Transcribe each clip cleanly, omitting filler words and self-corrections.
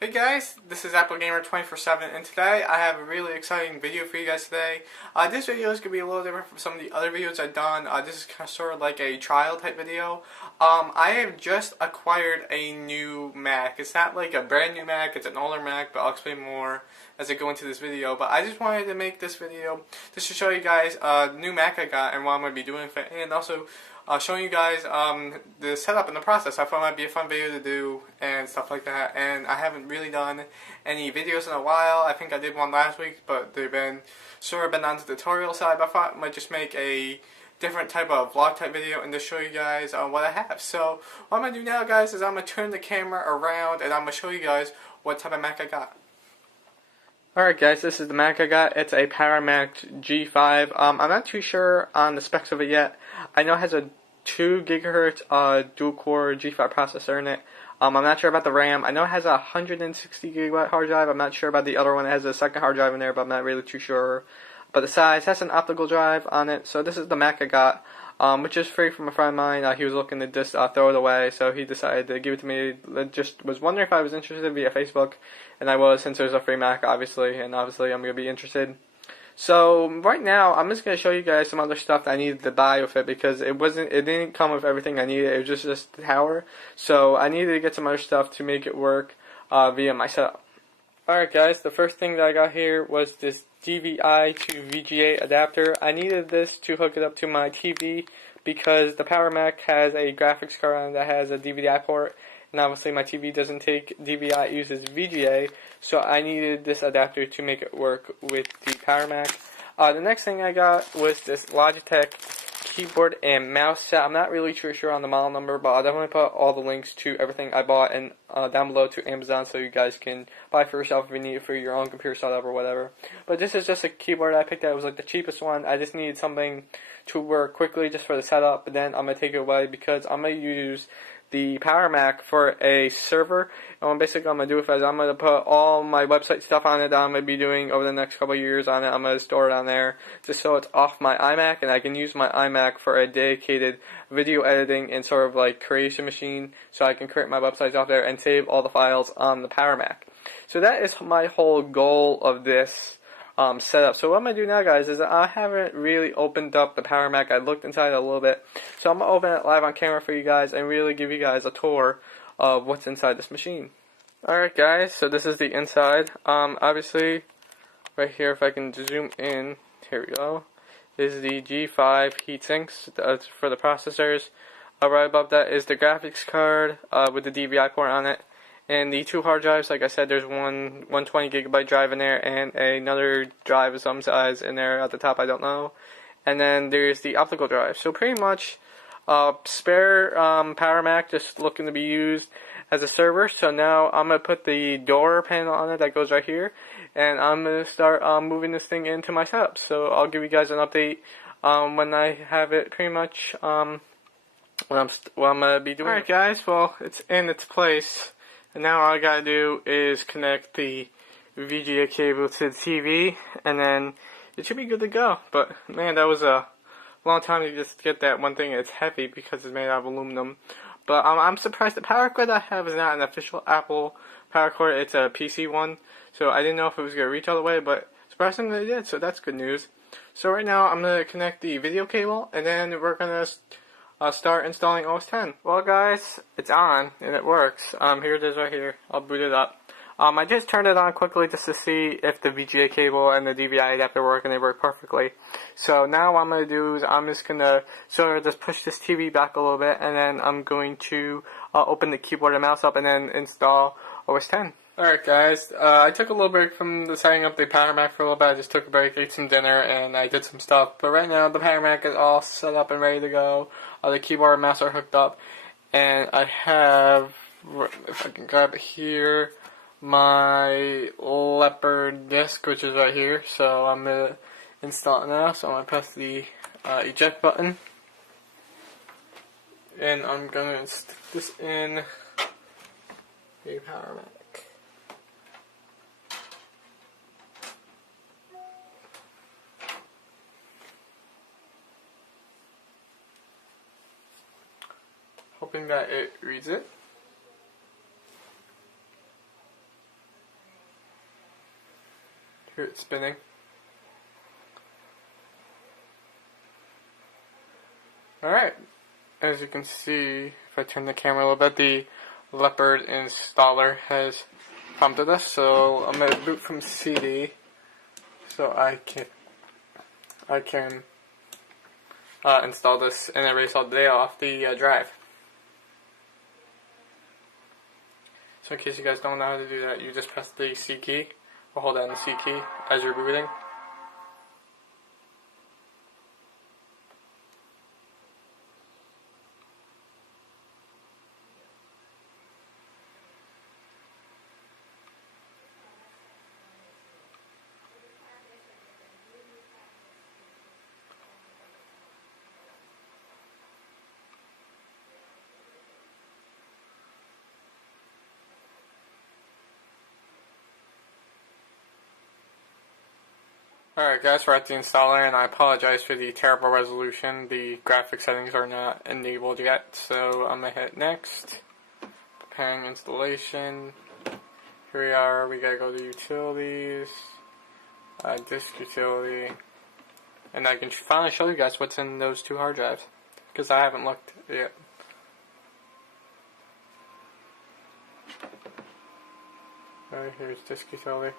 Hey guys, this is Apple Gamer 24/7, and today I have a really exciting video for you guys today. This video is going to be a little different from some of the other videos I've done. This is kind of sort of like a trial type video. I have just acquired a new Mac. It's not like a brand new Mac, it's an older Mac, but I'll explain more as I go into this video. But I just wanted to make this video just to show you guys the new Mac I got and what I'm going to be doing with it, and also showing you guys the setup and the process. I thought it might be a fun video to do and stuff like that. And I haven't really done any videos in a while. I think I did one last week, but they've been sort of been on the tutorial side. But I thought I might just make a different type of vlog type video and to show you guys what I have. So what I'm going to do now, guys, is I'm going to turn the camera around and I'm going to show you guys what type of Mac I got. Alright guys, this is the Mac I got. It's a PowerMac G5. I'm not too sure on the specs of it yet. I know it has a 2 GHz dual-core G5 processor in it. I'm not sure about the RAM. I know it has a 160 GB hard drive. I'm not sure about the other one. It has a second hard drive in there, but I'm not really too sure. But the size has an optical drive on it. So this is the Mac I got, which is free from a friend of mine. He was looking to just throw it away, so he decided to give it to me. Just was wondering if I was interested via Facebook, and I was, since it was a free Mac, obviously, and obviously I'm going to be interested. So right now, I'm just going to show you guys some other stuff that I needed to buy with it because it didn't come with everything I needed. It was just the tower. So I needed to get some other stuff to make it work via my setup. Alright guys, the first thing that I got here was this DVI to VGA adapter. I needed this to hook it up to my TV because the PowerMac has a graphics card on it that has a DVI port. And obviously my TV doesn't take DVI, it uses VGA, so I needed this adapter to make it work with the PowerMac. The next thing I got was this Logitech keyboard and mouse set. I'm not really too sure on the model number, but I'll definitely put all the links to everything I bought and down below to Amazon so you guys can buy for yourself if you need it for your own computer setup or whatever. But this is just a keyboard I picked out. It was like the cheapest one. I just needed something to work quickly just for the setup, but then I'm going to take it away because I'm going to use the PowerMac for a server. And what basically I'm going to do with it is I'm going to put all my website stuff on it that I'm going to be doing over the next couple of years on it. I'm going to store it on there just so it's off my iMac, and I can use my iMac for a dedicated video editing and sort of like creation machine, so I can create my websites off there and save all the files on the PowerMac. So that is my whole goal of this setup. So what I'm going to do now, guys, is I haven't really opened up the PowerMac. I looked inside it a little bit. So I'm going to open it live on camera for you guys and really give you guys a tour of what's inside this machine. Alright guys, so this is the inside. Obviously, right here, if I can zoom in, here we go, is the G5 heatsinks for the processors. Right above that is the graphics card with the DVI port on it. And the 2 hard drives, like I said, there's one 120 GB drive in there and another drive of some size in there at the top, I don't know. And then there's the optical drive. So pretty much spare PowerMac just looking to be used as a server. So now I'm going to put the door panel on it that goes right here. And I'm going to start moving this thing into my setup. So I'll give you guys an update when I have it pretty much what I'm going to be doing. Alright guys, well, it's in its place. And now all I gotta do is connect the VGA cable to the TV, and then it should be good to go. But man, that was a long time to just get that one thing. It's heavy because it's made out of aluminum. But I'm surprised the power cord I have is not an official Apple power cord. It's a PC one, so I didn't know if it was gonna reach all the way, but surprisingly it did. So that's good news. So right now I'm gonna connect the video cable, and then we're gonna start installing OS X. Well guys, it's on and it works. Here it is right here. I'll boot it up. I just turned it on quickly just to see if the VGA cable and the DVI adapter work, and they work perfectly. So now what I'm going to do is I'm just going to sort of just push this TV back a little bit, and then I'm going to open the keyboard and mouse up and then install OS X. Alright guys, I took a little break from the setting up the PowerMac for a little bit. I just took a break, ate some dinner, and I did some stuff. But right now the PowerMac is all set up and ready to go. The keyboard and mouse are hooked up. And I have, if I can grab it here, my Leopard disk, which is right here. So I'm going to install it now. So I'm going to press the eject button. And I'm going to stick this in the PowerMac. Hoping that it reads it. Here it's spinning. Alright, as you can see, if I turn the camera a little bit, the Leopard installer has prompted us, so I'm going to boot from CD so I can install this and erase all the data off the drive. So in case you guys don't know how to do that, you just press the C key, or hold down the C key as you're booting. Alright guys, we're at the installer, and I apologize for the terrible resolution. The graphic settings are not enabled yet, so I'm going to hit next. Preparing installation. Here we are, we gotta go to utilities, disk utility, and I can finally show you guys what's in those two hard drives, because I haven't looked yet. Alright, here's disk utility.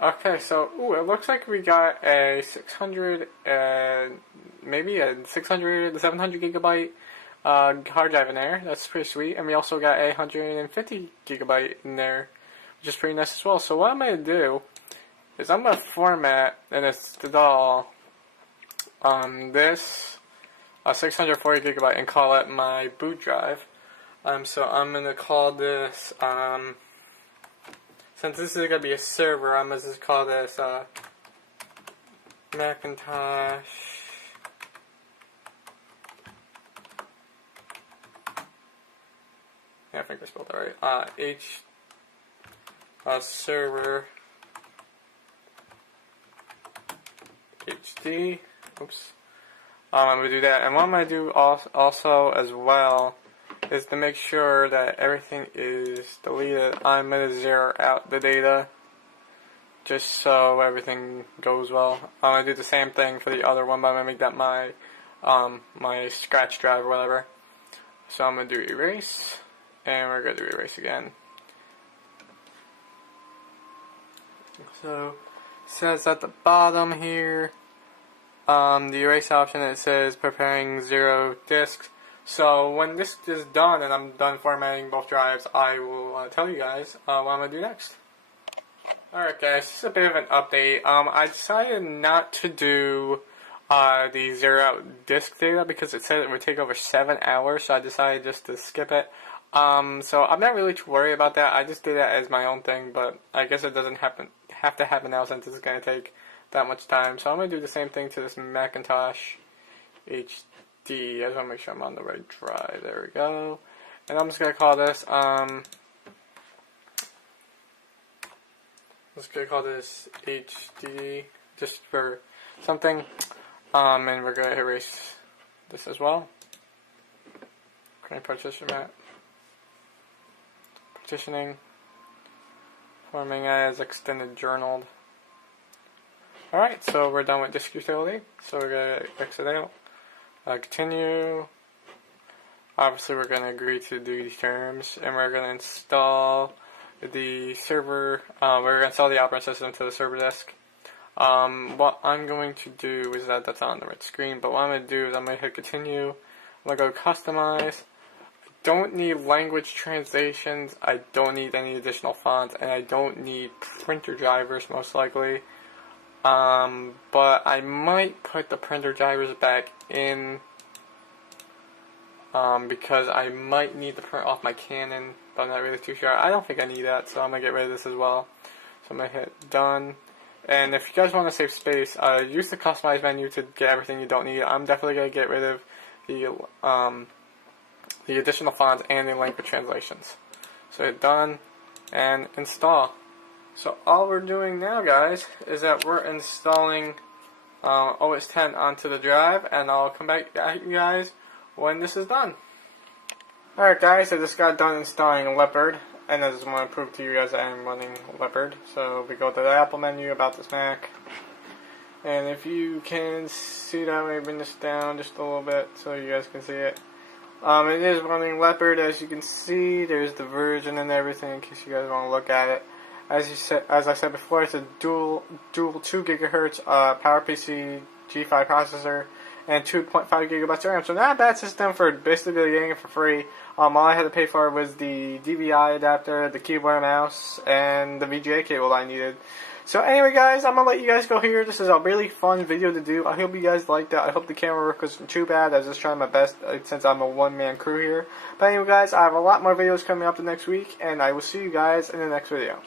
Okay, so it looks like we got a 600, maybe a 600 to 700 gigabyte hard drive in there. That's pretty sweet. And we also got a 150 gigabyte in there, which is pretty nice as well. So what I'm going to do is I'm going to format and install this 640 gigabyte and call it my boot drive. So I'm going to call this, since this is going to be a server, I'm going to just call this Macintosh I think I spelled that right. Server HD. Oops. I'm going to do that. And what I'm going to do also as well is to make sure that everything is deleted. I'm going to zero out the data just so everything goes well. I'm going to do the same thing for the other one, but I'm going to make that my my scratch drive or whatever. So I'm going to do erase, and we're going to do erase again. So it says at the bottom here, the erase option, it says preparing 0 disks. So when this is done and I'm done formatting both drives, I will tell you guys what I'm going to do next. Alright guys, this is a bit of an update. I decided not to do the zero out disk data because it said it would take over 7 hours, so I decided just to skip it. So I'm not really too worried about that. I just did that as my own thing, but I guess it doesn't have to happen now since it's going to take that much time. So I'm going to do the same thing to this Macintosh HD. I just want to make sure I'm on the right drive. There we go. And I'm just going to call this, HD, just for something. And we're going to erase this as well. Current partition map. Partitioning. Forming as extended journaled. Alright, so we're done with disk utility. So we're going to exit out. Continue. Obviously we're going to agree to do these terms, and we're going to install the server, we're going to install the operating system to the server disk. What I'm going to do is that's on the right screen, but what I'm going to do is I'm going to hit continue. I'm going to go customize. I don't need language translations, I don't need any additional fonts, and I don't need printer drivers most likely. But I might put the printer drivers back in, because I might need to print off my Canon, but I'm not really too sure. I don't think I need that, so I'm going to get rid of this as well. So I'm going to hit done. And if you guys want to save space, use the customize menu to get everything you don't need. I'm definitely going to get rid of the additional fonts and the language translations. So hit done and install. So all we're doing now, guys, is that we're installing OS 10 onto the drive, and I'll come back at you guys when this is done. Alright guys, I just got done installing Leopard. And I just want to prove to you guys that I'm running Leopard. So we go to the Apple menu, about this Mac. And if you can see that, let me bring this down just a little bit so you guys can see it. It is running Leopard, as you can see. There's the version and everything in case you guys want to look at it. As I said before, it's a dual 2 gigahertz PowerPC G5 processor and 2.5 gigabytes of RAM. So not a bad system for basically getting it for free. All I had to pay for was the DVI adapter, the keyboard and mouse, and the VGA cable I needed. So anyway guys, I'm going to let you guys go here. This is a really fun video to do. I hope you guys liked it. I hope the camera work wasn't too bad. I was just trying my best since I'm a one-man crew here. But anyway guys, I have a lot more videos coming up the next week, and I will see you guys in the next video.